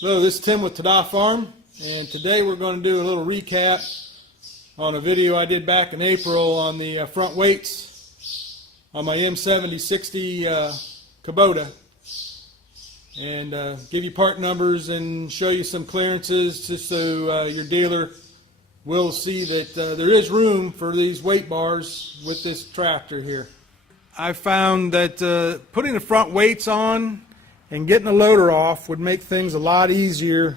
Hello, this is Tim with TAH-DAH Farm, and today we're going to do a little recap on a video I did back in April on the front weights on my M7060 Kubota, and give you part numbers and show you some clearances just so your dealer will see that there is room for these weight bars with this tractor here. I found that putting the front weights on and getting the loader off would make things a lot easier.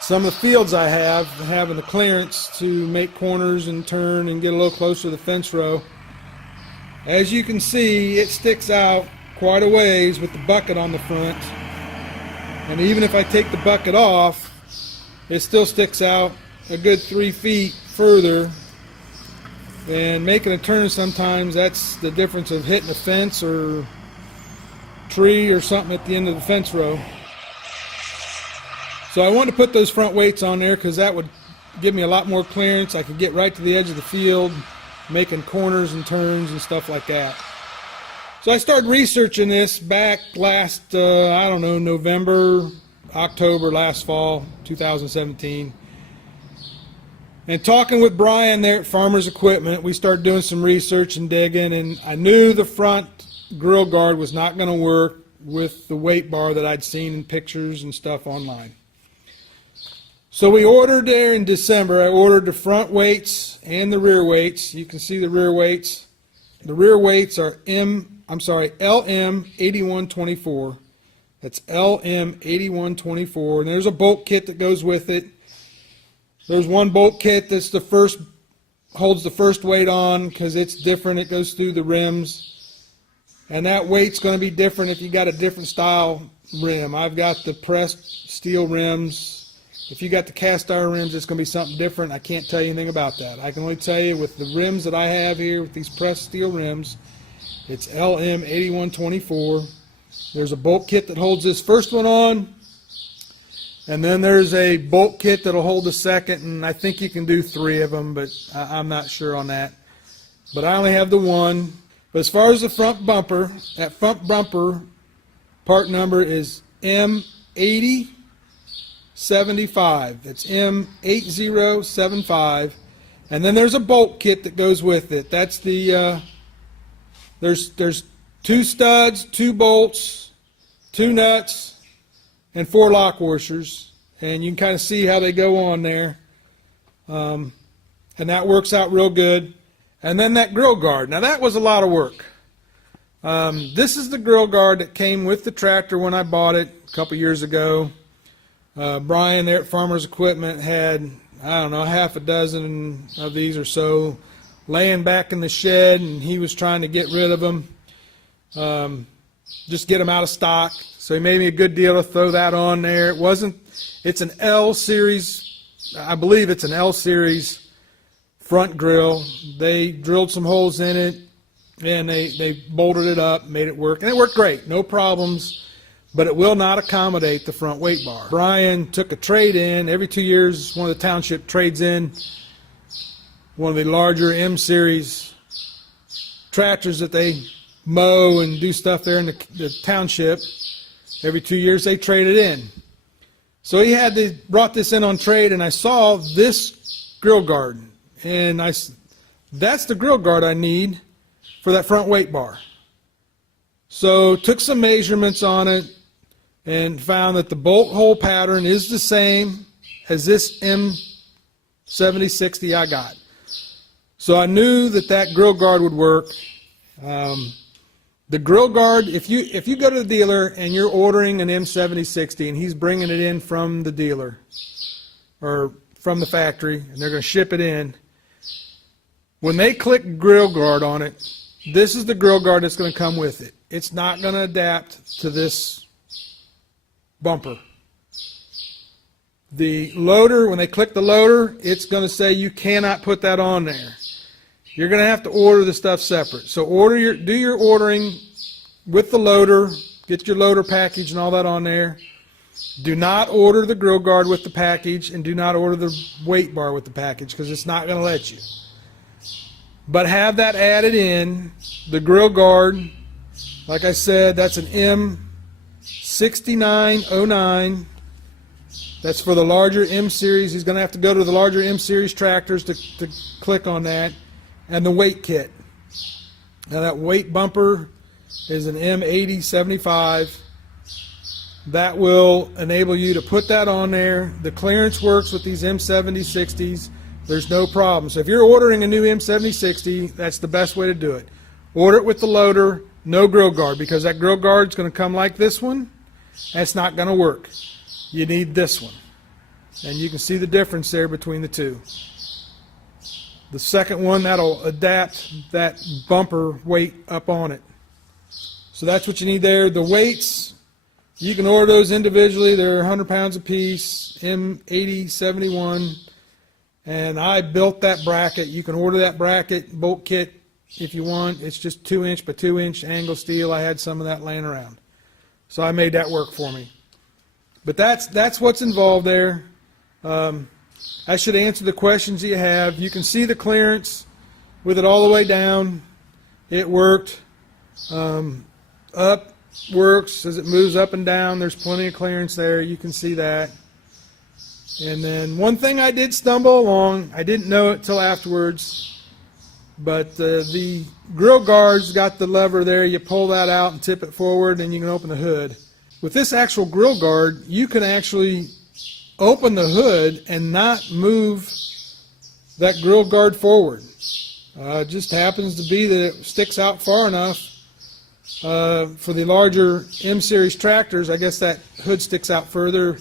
Some of the fields I have, having the clearance to make corners and turn and get a little closer to the fence row. As you can see, it sticks out quite a ways with the bucket on the front. And even if I take the bucket off, it still sticks out a good 3 feet further. And making a turn sometimes, that's the difference of hitting a fence or tree or something at the end of the fence row. So I wanted to put those front weights on there because that would give me a lot more clearance. I could get right to the edge of the field making corners and turns and stuff like that. So I started researching this back last I don't know, November, October, last fall 2017, and talking with Brian there at Farmers Equipment, we started doing some research and digging, and I knew the front Grille Guard was not going to work with the weight bar that I'd seen in pictures and stuff online. So we ordered there in December. I ordered the front weights and the rear weights. You can see the rear weights. The rear weights are LM8124. That's LM8124, and there's a bolt kit that goes with it. There's one bolt kit that's the first, holds the first weight on because it's different. It goes through the rims. And that weight's going to be different if you got a different style rim. I've got the pressed steel rims. If you got the cast iron rims, it's going to be something different. I can't tell you anything about that. I can only tell you with the rims that I have here, with these pressed steel rims, it's LM8124. There's a bolt kit that holds this first one on, and then there's a bolt kit that'll hold the second, and I think you can do 3 of them, but I'm not sure on that. But I only have the one. But as far as the front bumper, that front bumper part number is M8075. It's M8075. And then there's a bolt kit that goes with it. That's the, there's 2 studs, 2 bolts, 2 nuts, and 4 lock washers. And you can kind of see how they go on there. And that works out real good. And then that Grille Guard. Now that was a lot of work. This is the Grille Guard that came with the tractor when I bought it a couple years ago. Brian there at Farmers Equipment had, I don't know, half a dozen of these or so laying back in the shed, and he was trying to get rid of them, just get them out of stock. So he made me a good deal to throw that on there. It's an L series, I believe it's an L series front grill. They drilled some holes in it, and they bolted it up, made it work, and it worked great, no problems, but it will not accommodate the front weight bar. Brian took a trade in. Every 2 years, one of the township trades in one of the larger M series tractors that they mow and do stuff there in the township. Every 2 years they trade it in. So he brought this in on trade, and I saw this Grille Guard. And that's the Grille Guard I need for that front weight bar. So took some measurements on it and found that the bolt hole pattern is the same as this M7060 I got. So I knew that Grille Guard would work. The Grille Guard, if you go to the dealer and you're ordering an M7060 and he's bringing it in from the dealer or from the factory and they're going to ship it in, when they click Grille Guard on it, this is the Grille Guard that's going to come with it. It's not going to adapt to this bumper. The loader, when they click the loader, it's going to say you cannot put that on there. You're going to have to order the stuff separate. So do your ordering with the loader, get your loader package and all that on there. Do not order the Grille Guard with the package, and do not order the weight bar with the package because it's not going to let you. But have that added in. The Grille Guard, like I said, that's an M6909. That's for the larger M series. He's going to have to go to the larger M series tractors to click on that. And the weight kit. Now that weight bumper is an M7060. That will enable you to put that on there. The clearance works with these M7060s. There's no problem. So if you're ordering a new M7060, that's the best way to do it. Order it with the loader, no grill guard, because that grill guard is going to come like this one. That's not going to work. You need this one. And you can see the difference there between the two. The second one, that'll adapt that bumper weight up on it. So that's what you need there. The weights, you can order those individually. They're 100 pounds a piece, M8071. And I built that bracket. You can order that bracket, bolt kit, if you want. It's just 2-inch by 2-inch angle steel. I had some of that laying around. So I made that work for me. But that's what's involved there. I should answer the questions you have. You can see the clearance with it all the way down. It worked. Up works as it moves up and down. There's plenty of clearance there. You can see that. And then one thing I did stumble along, I didn't know it till afterwards, but the grill guard's got the lever there. You pull that out and tip it forward and you can open the hood. With this actual grill guard, you can actually open the hood and not move that grill guard forward. It just happens to be that it sticks out far enough. For the larger M series tractors, I guess that hood sticks out further.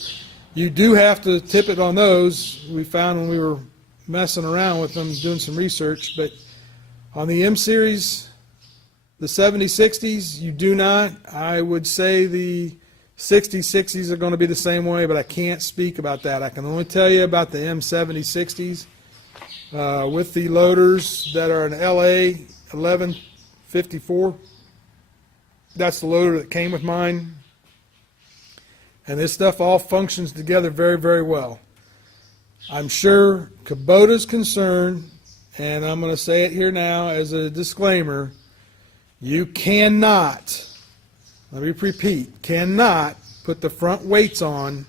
You do have to tip it on those. We found when we were messing around with them, doing some research. But on the M series, the 7060s, you do not. I would say the 6060s are going to be the same way, but I can't speak about that. I can only tell you about the M7060s with the loaders that are an LA 1154. That's the loader that came with mine. And this stuff all functions together very, very well. I'm sure Kubota's concerned, and I'm going to say it here now as a disclaimer, you cannot, let me repeat, cannot put the front weights on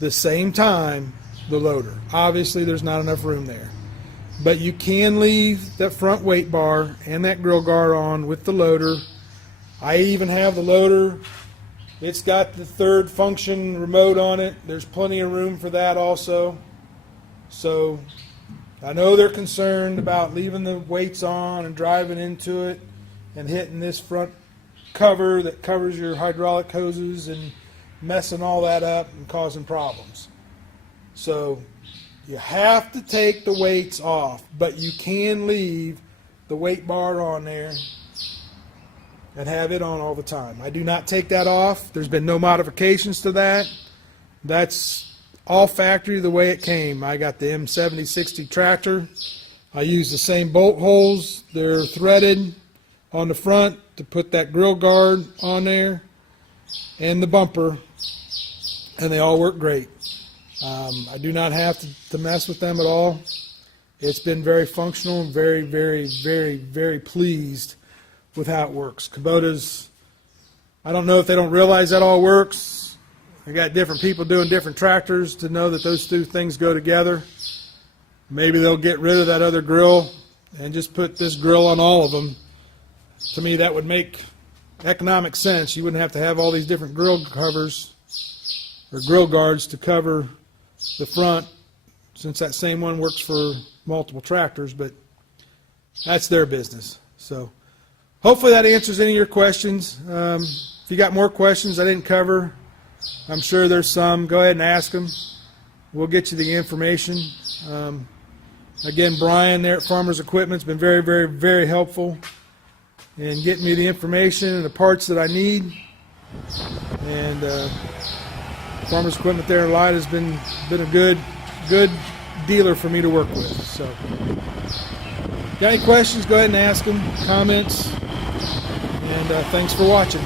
the same time the loader. Obviously there's not enough room there. But you can leave that front weight bar and that grill guard on with the loader. I even have the loader. It's got the third function remote on it. There's plenty of room for that also. So I know they're concerned about leaving the weights on and driving into it and hitting this front cover that covers your hydraulic hoses and messing all that up and causing problems. So you have to take the weights off, but you can leave the weight bar on there and have it on all the time. I do not take that off. There's been no modifications to that. That's all factory the way it came. I got the M7060 tractor. I use the same bolt holes. They're threaded on the front to put that grill guard on there and the bumper, and they all work great. I do not have to mess with them at all. It's been very functional and very, very, very, very pleased with how it works. Kubota's, I don't know if they don't realize that all works. I got different people doing different tractors to know that those two things go together. Maybe they'll get rid of that other grill and just put this grill on all of them. To me, that would make economic sense. You wouldn't have to have all these different grill covers or grill guards to cover the front, since that same one works for multiple tractors, but that's their business. So hopefully that answers any of your questions. If you got more questions I didn't cover, I'm sure there's some. Go ahead and ask them. We'll get you the information. Again, Brian there at Farmers Equipment has been very, very, very helpful in getting me the information and the parts that I need. And Farmers Equipment there in Light has been a good dealer for me to work with. So, got any questions? Go ahead and ask them. Comments. And thanks for watching.